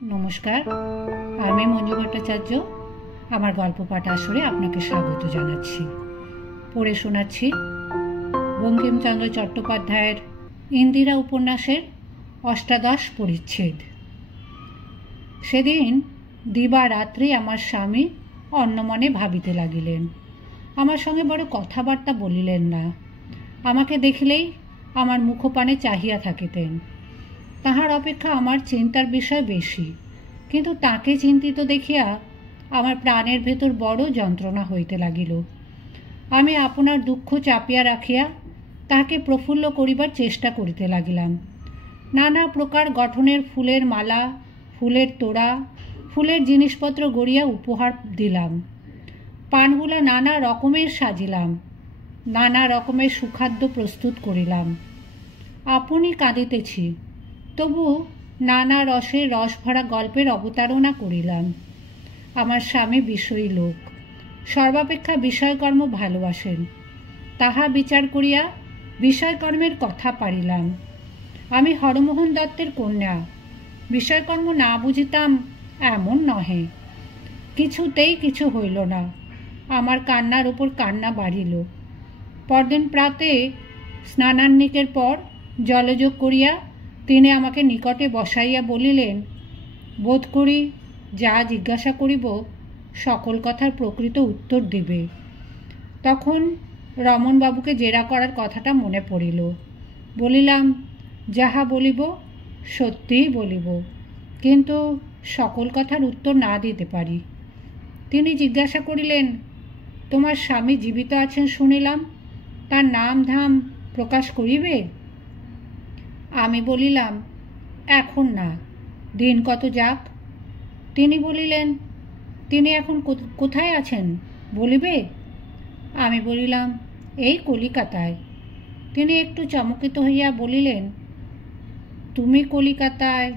নমস্কার, আমি মঞ্জু ভট্টাচার্য। আমার গল্প পাঠ আসরে আপনাকে স্বাগত জানাচ্ছি। পড়ে শোনাচ্ছি বঙ্কিমচন্দ্র চট্টোপাধ্যায়ের ইন্দিরা উপন্যাসের অষ্টাদশ পরিচ্ছেদ। সেদিন দিবারাত্রি আমার স্বামী অন্যমনে ভাবিতে লাগিলেন। আমার সঙ্গে বড় কথাবার্তা বলিলেন না। আমাকে দেখিলেই আমার মুখপানে চাহিয়া থাকিতেন। তাহার অপেক্ষা আমার চিন্তার বিষয় বেশি, কিন্তু তাকে চিন্তিত দেখিয়া আমার প্রাণের ভেতর বড় যন্ত্রণা হইতে লাগিল। আমি আপনার দুঃখ চাপিয়া রাখিয়া তাহাকে প্রফুল্ল করিবার চেষ্টা করিতে লাগিলাম। নানা প্রকার গঠনের ফুলের মালা, ফুলের তোড়া, ফুলের জিনিসপত্র গড়িয়া উপহার দিলাম। পানগুলা নানা রকমের সাজিলাম, নানা রকমের সুখাদ্য প্রস্তুত করিলাম। আপনি কাঁদিতেছি, তবু নানা রসের রসভরা গল্পের অবতারণা করিলাম। আমার স্বামী বিষয়ী লোক, সর্বাপেক্ষা বিষয়কর্ম ভালোবাসেন। তাহা বিচার করিয়া বিষয়কর্মের কথা পারিলাম। আমি হরমোহন দত্তের কন্যা, বিষয়কর্ম না বুঝিতাম এমন নহে। কিছুতেই কিছু হইল না। আমার কান্নার উপর কান্না বাড়িল। পরদিন প্রাতে স্নানান্নিকের পর জলযোগ করিয়া তিনি আমাকে নিকটে বসাইয়া বলিলেন, বোধ করি যা জিজ্ঞাসা করিব সকল কথার প্রকৃত উত্তর দিবে। তখন রমণবাবুকে জেরা করার কথাটা মনে পড়িল। বলিলাম, যাহা বলিব সত্যিই বলিব, কিন্তু সকল কথার উত্তর না দিতে পারি। তিনি জিজ্ঞাসা করিলেন, তোমার স্বামী জীবিত আছেন শুনিলাম, তার নাম ধাম প্রকাশ করিবে? আমি বলিলাম, এখন না, দিন কত যাক। তিনি বলিলেন, তিনি এখন কোথায় আছেন বলিবে? আমি বলিলাম, এই কলিকাতায়। তিনি একটু চমকিত হইয়া বলিলেন, তুমি কলিকাতায়,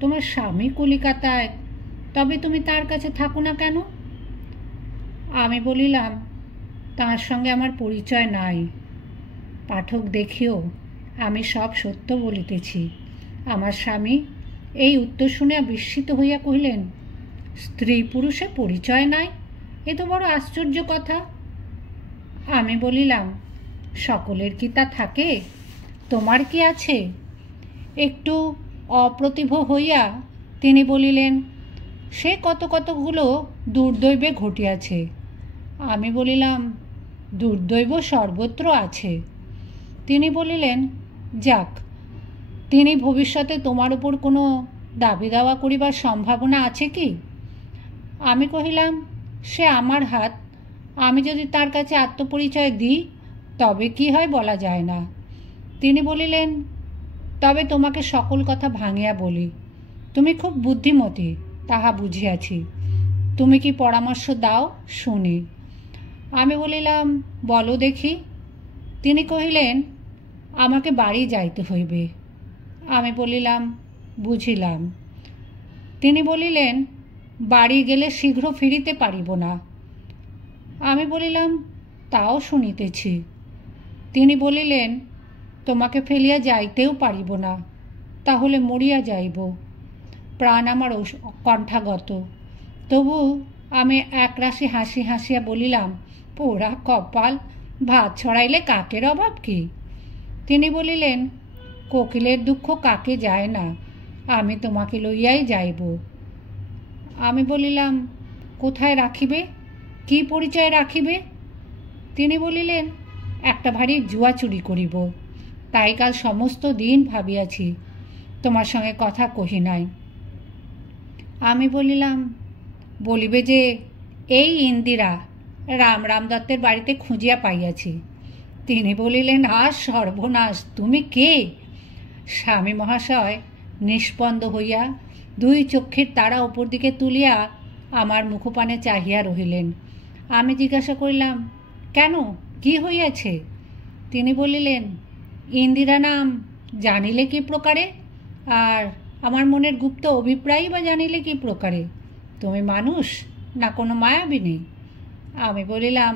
তোমার স্বামী কলিকাতায়, তবে তুমি তার কাছে থাকো না কেন? আমি বলিলাম, তার সঙ্গে আমার পরিচয় নাই। পাঠক দেখিও, আমি সব সত্য বলিতেছি। আমার স্বামী এই উত্তর শুনিয়া বিস্মিত হইয়া কহিলেন, স্ত্রী পুরুষে পরিচয় নাই? এ তো বড় আশ্চর্য কথা। আমি বলিলাম, সকলের কি তা থাকে? তোমার কি আছে? একটু অপ্রতিভ হইয়া তিনি বলিলেন, সে কতগুলো দুর্দৈবে ঘটিয়াছে। আমি বলিলাম, দুর্দৈব সর্বত্র আছে। তিনি বলিলেন, যাক, তিনি ভবিষ্যতে তোমার উপর কোনো দাবি দাওয়া করিবার সম্ভাবনা আছে কি? আমি কহিলাম, সে আমার হাত, আমি যদি তার কাছে আত্মপরিচয় দিই তবে কি হয় বলা যায় না। তিনি বলিলেন, তবে তোমাকে সকল কথা ভাঙিয়া বলি। তুমি খুব বুদ্ধিমতী, তাহা বুঝিয়াছি। তুমি কি পরামর্শ দাও শুনি। আমি বলিলাম, বলো দেখি। তিনি কহিলেন, আমাকে বাড়ি যাইতে হইবে। আমি বলিলাম, বুঝিলাম। তিনি বলিলেন, বাড়ি গেলে শীঘ্র ফিরিতে পারিব না। আমি বলিলাম, তাও শুনিতেছি। তিনি বলিলেন, তোমাকে ফেলিয়া যাইতেও পারিব না, তাহলে মরিয়া যাইব। প্রাণ আমার কণ্ঠাগত। তবু আমি একরাশি হাসিয়া বলিলাম, পোড়া কপাল, ভাত ছড়াইলে কাকের অভাব কি? তিনি বলিলেন, কোকিলের দুঃখ কাকে যায় না, আমি তোমাকে লইয়াই যাইব। আমি বলিলাম, কোথায় রাখিবে? কি পরিচয় রাখিবে? তিনি বলিলেন, একটা ভারী জুয়া চুরি করিব, তাই কাল সমস্ত দিন ভাবিয়াছি, তোমার সঙ্গে কথা কহি নাই। আমি বলিলাম, বলিবে যে এই ইন্দিরা রাম দত্তের বাড়িতে খুঁজিয়া পাইয়াছি। তিনি বলিলেন, সর্বনাশ, তুমি কে? স্বামী মহাশয় নিষ্পন্দ হইয়া দুই চক্ষের তারা উপর দিকে তুলিয়া আমার মুখপানে চাহিয়া রহিলেন। আমি জিজ্ঞাসা করিলাম, কেন, কি হইয়াছে? তিনি বলিলেন, ইন্দিরা নাম জানিলে কি প্রকারে, আর আমার মনের গুপ্ত অভিপ্রায়ই বা জানিলে কি প্রকারে? তুমি মানুষ না কোনো মায়াবিনী? আমি বলিলাম,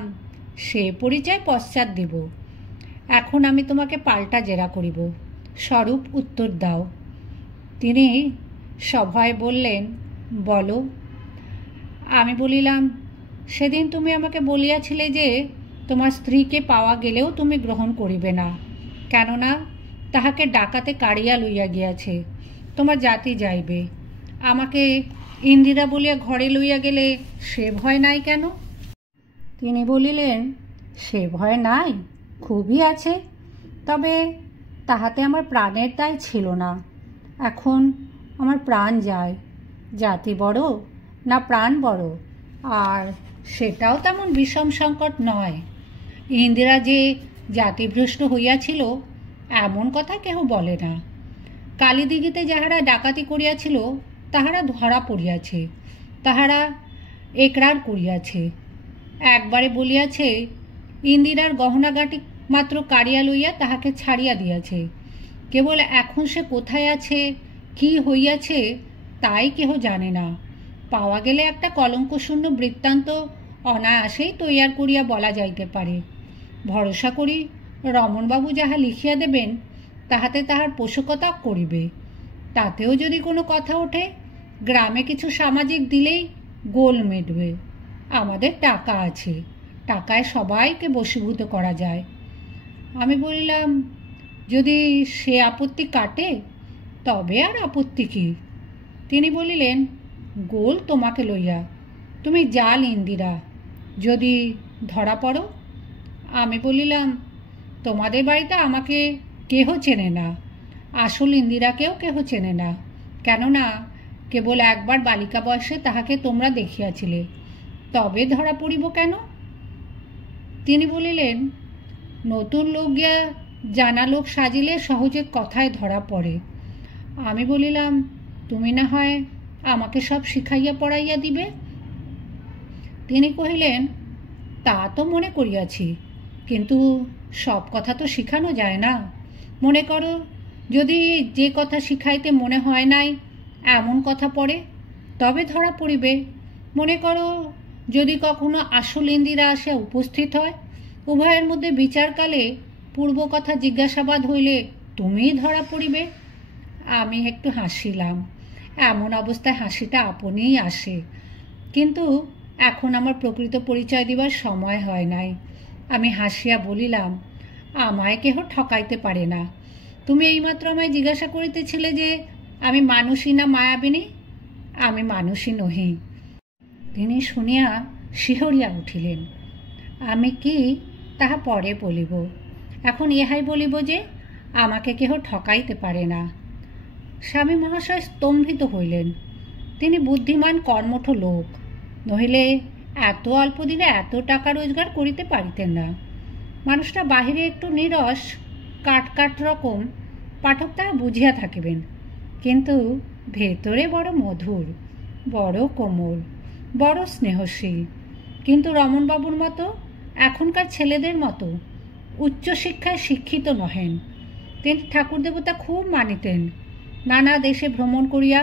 সে পরিচয় পশ্চাৎ দিব, এখন আমি তোমাকে পাল্টা জেরা করিব, স্বরূপ উত্তর দাও। তিনি সভয়ে বললেন, বলো। আমি বলিলাম, সেদিন তুমি আমাকে বলিয়াছিলে যে তোমার স্ত্রীকে পাওয়া গেলেও তুমি গ্রহণ করিবে না, কেননা তাহাকে ডাকাতে কাড়িয়া লইয়া গিয়াছে, তোমার জাতি যাইবে। আমাকে ইন্দিরা বলিয়া ঘরে লইয়া গেলে সে ভয় নাই কেন? তিনি বলিলেন, সে ভয় নাই, খুবই আছে, তবে তাহাতে আমার প্রাণের দায় ছিল না। এখন আমার প্রাণ যায়, জাতি বড় না প্রাণ বড়, আর সেটাও তেমন বিষম সংকট নয়। ইন্দিরা যে জাতিভ্রষ্ট হইয়াছিল এমন কথা কেহ বলে না। কালীদিঘিতে যাহারা ডাকাতি করিয়াছিল তাহারা ধরা পড়িয়াছে, তাহারা একরার করিয়াছে, একবারে বলিয়াছে ইন্দিরার গহনাগাটি মাত্র কাড়িয়া লইয়া তাহাকে ছাড়িয়া দিয়াছে। কেবল এখন সে কোথায় আছে, কি হইয়াছে তাই কেহ জানে না। পাওয়া গেলে একটা কলঙ্কশূন্য বৃত্তান্ত অনায়াসেই তৈয়ার করিয়া বলা যাইতে পারে। ভরসা করি রমণবাবু যাহা লিখিয়া দেবেন তাহাতে তাহার পোষকতা করিবে। তাতেও যদি কোনো কথা ওঠে, গ্রামে কিছু সামাজিক দিলেই গোল মিটবে। আমাদের টাকা আছে, টাকায় সবাইকে বশীভূত করা যায়। আমি বলিলাম, যদি সে আপত্তি কাটে তবে আর আপত্তি কি? তিনি বলিলেন, গোল তোমাকে লইয়া, তুমি জাল ইন্দিরা, যদি ধরা পড়ো। আমি বলিলাম, তোমাদের বাড়িতে আমাকে কেহ চেনে না, আসল ইন্দিরাকেও কেহ চেনে না, কেননা কেবল একবার বালিকা বয়সে তাহাকে তোমরা দেখিয়াছিলে, তবে ধরা পড়িব কেন? তিনি বলিলেন, নতুন লোক গিয়া জানা লোক সাজিলে সহজে কথায় ধরা পড়ে। আমি বলিলাম, তুমি না হয় আমাকে সব শিখাইয়া পড়াইয়া দিবে। তিনি কহিলেন, তা তো মনে করিয়াছি, কিন্তু সব কথা তো শিখানো যায় না। মনে করো যদি যে কথা শিখাইতে মনে হয় নাই এমন কথা পড়ে, তবে ধরা পড়িবে। মনে করো যদি কখনো আসল ইন্দিরা আসিয়া উপস্থিত হয়, উভয়ের মধ্যে বিচারকালে পূর্ব কথা জিজ্ঞাসাবাদ হইলে তুমিই ধরা পড়িবে। আমি একটু হাসিলাম, এমন অবস্থায় হাসিটা আপনিই আসে, কিন্তু এখন আমার প্রকৃত পরিচয় দিবার সময় হয় নাই। আমি হাসিয়া বলিলাম, আমায় কেহ ঠকাইতে পারে না। তুমি এইমাত্র আমায় জিজ্ঞাসা করিতেছিলে যে আমি মানুষই না মায়াবিনী। আমি মানুষই নহি। তিনি শুনিয়া শিহরিয়া উঠিলেন। আমি কি তাহা পরে বলিব, এখন ইহাই বলিব যে আমাকে কেহ ঠকাইতে পারে না। স্বামী মহাশয় স্তম্ভিত হইলেন। তিনি বুদ্ধিমান কর্মঠ লোক, নহিলে এত অল্প দিনে এত টাকা রোজগার করিতে পারিতেন না। মানুষটা বাহিরে একটু নিরস কাট রকম, পাঠক তাহা বুঝিয়া থাকিবেন, কিন্তু ভেতরে বড় মধুর, বড় কোমল, বড় স্নেহশীল। কিন্তু রমণবাবুর মতো এখনকার ছেলেদের মতো উচ্চশিক্ষায় শিক্ষিত নহেন। তিনি ঠাকুর দেবতা খুব মানিতেন। নানা দেশে ভ্রমণ করিয়া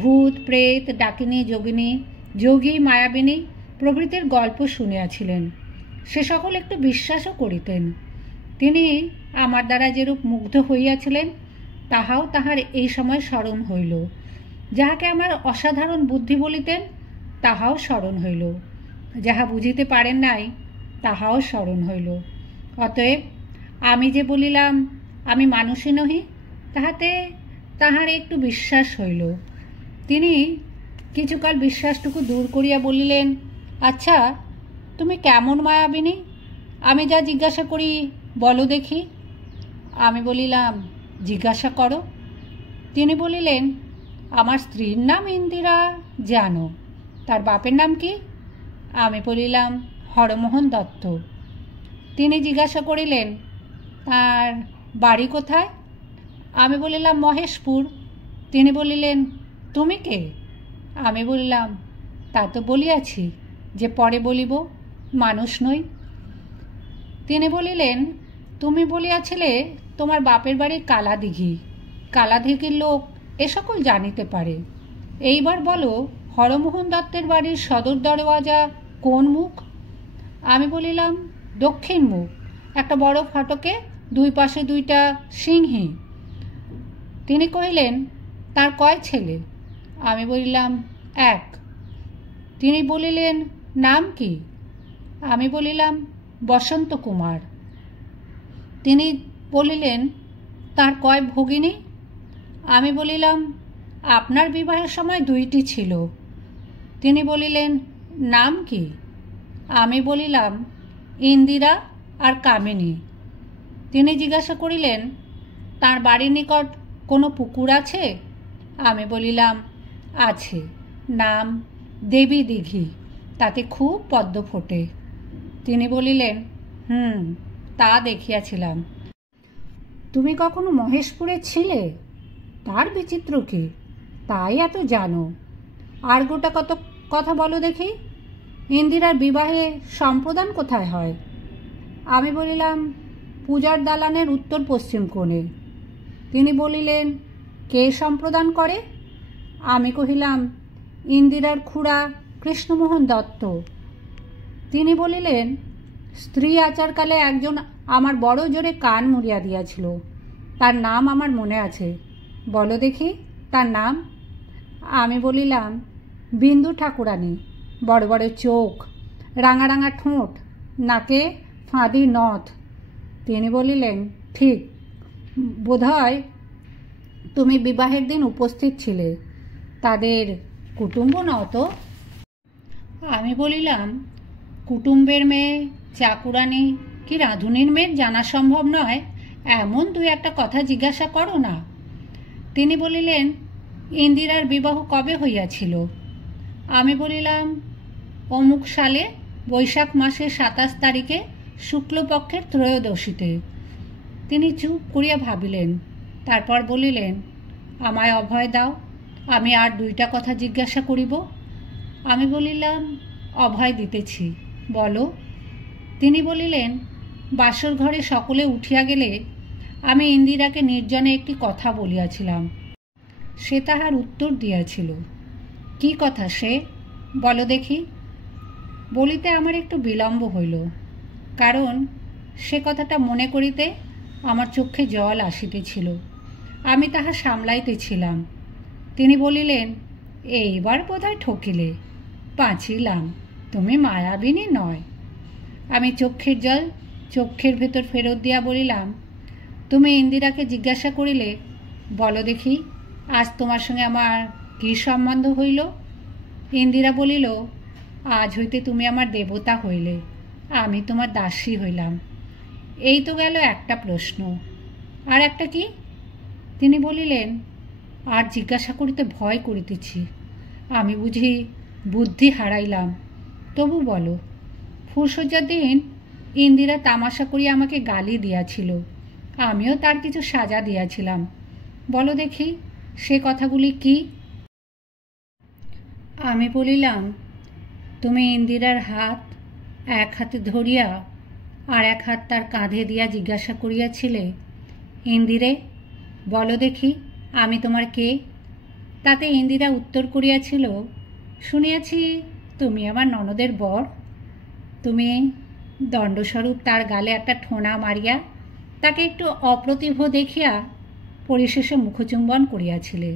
ভূত প্রেত ডাকিনী যোগিনী যোগী মায়াবিনী প্রভৃতির গল্প শুনিয়াছিলেন। সে সকল একটু বিশ্বাসও করিতেন। তিনি আমার দ্বারা যেরূপ মুগ্ধ হইয়াছিলেন তাহাও তাহার এই সময় স্মরণ হইল। যাহাকে আমার অসাধারণ বুদ্ধি বলিতেন তাহাও স্মরণ হইল, যাহা বুঝিতে পারেন নাই তাহাও স্মরণ হইল। অতএব আমি যে বলিলাম আমি মানুষই নহি, তাহাতে তাহার একটু বিশ্বাস হইল। তিনি কিছুকাল বিশ্বাসটুকু দূর করিয়া বলিলেন, আচ্ছা তুমি কেমন মায়াবিনী? আমি যা জিজ্ঞাসা করি বলো দেখি। আমি বলিলাম, জিজ্ঞাসা করো। তিনি বলিলেন, আমার স্ত্রীর নাম ইন্দিরা জানো, তার বাপের নাম কি? আমি বলিলাম, হরমোহন দত্ত। তিনি জিজ্ঞাসা করিলেন, তার বাড়ি কোথায়? আমি বলিলাম, মহেশপুর। তিনি বলিলেন, তুমি কে? আমি বললাম, তা তো বলিয়াছি যে পরে বলিব, মানুষ নই। তিনি বলিলেন, তুমি বলিয়াছিলে তোমার বাপের বাড়ি কালাদিঘি, কালাদিঘির লোক এ সকল জানিতে পারে। এইবার বলো, হরমোহন দত্তের বাড়ির সদর দরওয়াজা কোন মুখ? আমি বলিলাম, দক্ষিণ মুখ, একটা বড় ফটকে দুই পাশে দুইটা সিংহী। তিনি কহিলেন, তার কয় ছেলে? আমি বলিলাম, এক। তিনি বলিলেন, নাম কি? আমি বলিলাম, বসন্ত কুমার। তিনি বলিলেন, তার কয় ভগিনী? আমি বলিলাম, আপনার বিবাহের সময় 2টি ছিল। তিনি বলিলেন, নাম কি? আমি বলিলাম, ইন্দিরা আর কামিনী। তিনি জিজ্ঞাসা করিলেন, তার বাড়ির নিকট কোনো পুকুর আছে? আমি বলিলাম, আছে, নাম দেবী দিঘি, তাতে খুব পদ্ম ফোটে। তিনি বলিলেন, তা দেখিয়াছিলাম। তুমি কখনো মহেশপুরে ছিলে? তার বিচিত্র কি, তাই এত জানো। আর গোটা কত কথা বলো দেখি। ইন্দিরার বিবাহে সম্প্রদান কোথায় হয়? আমি বলিলাম, পূজার দালানের উত্তর পশ্চিম কোণে। তিনি বলিলেন, কে সম্প্রদান করে? আমি কহিলাম, ইন্দিরার খুড়া কৃষ্ণমোহন দত্ত। তিনি বলিলেন, স্ত্রী আচারকালে একজন আমার বড় জোরে কান মুড়িয়া দিয়াছিল। তার নাম আমার মনে আছে, বলো দেখি তার নাম। আমি বলিলাম, বিন্দু ঠাকুরানী, বড় বড় চোখ, রাঙা রাঙা ঠোঁট, নাকে ফাঁদি নথ। তিনি বলিলেন, ঠিক, বোধহয় তুমি বিবাহের দিন উপস্থিত ছিলে। তাদের কুটুম্ব নও তো? আমি বলিলাম, কুটুম্বের মেয়ে, চাকুরানী কি রাঁধুনির মেয়ের জানা সম্ভব নয়, এমন 2-1টা কথা জিজ্ঞাসা করো না। তিনি বলিলেন, ইন্দিরার বিবাহ কবে হইয়াছিল? আমি বলিলাম, অমুক সালে বৈশাখ মাসের 27 তারিখে শুক্লপক্ষের ত্রয়োদশীতে। তিনি চুপ করিয়া ভাবিলেন, তারপর বলিলেন, আমায় অভয় দাও, আমি আর 2টা কথা জিজ্ঞাসা করিব। আমি বলিলাম, অভয় দিতেছি, বলো। তিনি বলিলেন, বাসর ঘরে সকলে উঠিয়া গেলে আমি ইন্দিরাকে নির্জনে একটি কথা বলিয়াছিলাম। সে তাহার উত্তর দিয়াছিল। কি কথা সে, বলো দেখি। বলিতে আমার একটু বিলম্ব হইল, কারণ সে কথাটা মনে করিতে আমার চক্ষে জল আসিতেছিল। আমি তাহা সামলাইতেছিলাম। তিনি বলিলেন, এইবার বোধহয় ঠকিলে, বাঁচিলাম, তুমি মায়াবিনী নয়। আমি চক্ষের জল চক্ষের ভেতর ফেরত দিয়া বলিলাম, তুমি ইন্দিরাকে জিজ্ঞাসা করিলে, বলো দেখি আজ তোমার সঙ্গে আমার কী সম্বন্ধ হইল? ইন্দিরা বলিল, আজ হইতে তুমি আমার দেবতা হইলে, আমি তোমার দাসী হইলাম। এই তো গেল একটা প্রশ্ন। আর একটা কি? তিনি বলিলেন, আর জিজ্ঞাসা করিতে ভয় করিতেছি, আমি বুঝি বুদ্ধি হারাইলাম, তবু বলো। ফুলসজ্জার দিন ইন্দিরা তামাশা করিয়া আমাকে গালি দিয়াছিল, আমিও তার কিছু সাজা দিয়াছিলাম, বলো দেখি সে কথাগুলি কি? আমি বলিলাম, তুমি ইন্দিরার হাত এক হাতে ধরিয়া আর এক হাত তার কাঁধে দিয়া জিজ্ঞাসা করিয়াছিলে, ইন্দিরে, বলো দেখি আমি তোমার কে? তাতে ইন্দিরা উত্তর করিয়াছিল, শুনিয়াছি তুমি আমার ননদের বর। তুমি দণ্ডস্বরূপ তার গালে একটা ঠোনা মারিয়া তাকে একটু অপ্রতিভ দেখিয়া পরিশেষে মুখচুম্বন করিয়াছিলে।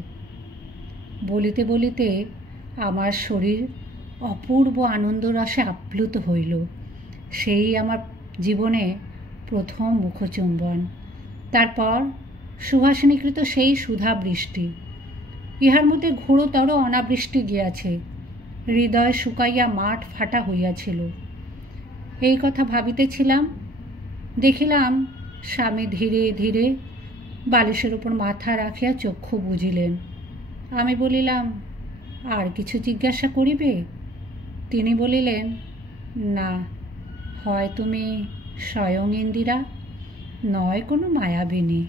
বলিতে বলিতে আমার শরীর অপূর্ব আনন্দরসে আপ্লুত হইল। সেই আমার জীবনে প্রথম মুখচুম্বন। তারপর সুভাষিনীকৃত সেই সুধা বৃষ্টি। ইহার মধ্যে ঘোরতর অনাবৃষ্টি গিয়াছে, হৃদয় শুকাইয়া মাঠ ফাটা হইয়াছিল। এই কথা ভাবিতেছিলাম, দেখিলাম স্বামী ধীরে ধীরে বালিশের উপর মাথা রাখিয়া চক্ষু বুজিলেন। আমি বলিলাম, আর কিছু জিজ্ঞাসা করিবে? তিনি বলিলেন, না, হয় তুমি স্বয়ং ইন্দিরা, নয় কোনো মায়াবিনী।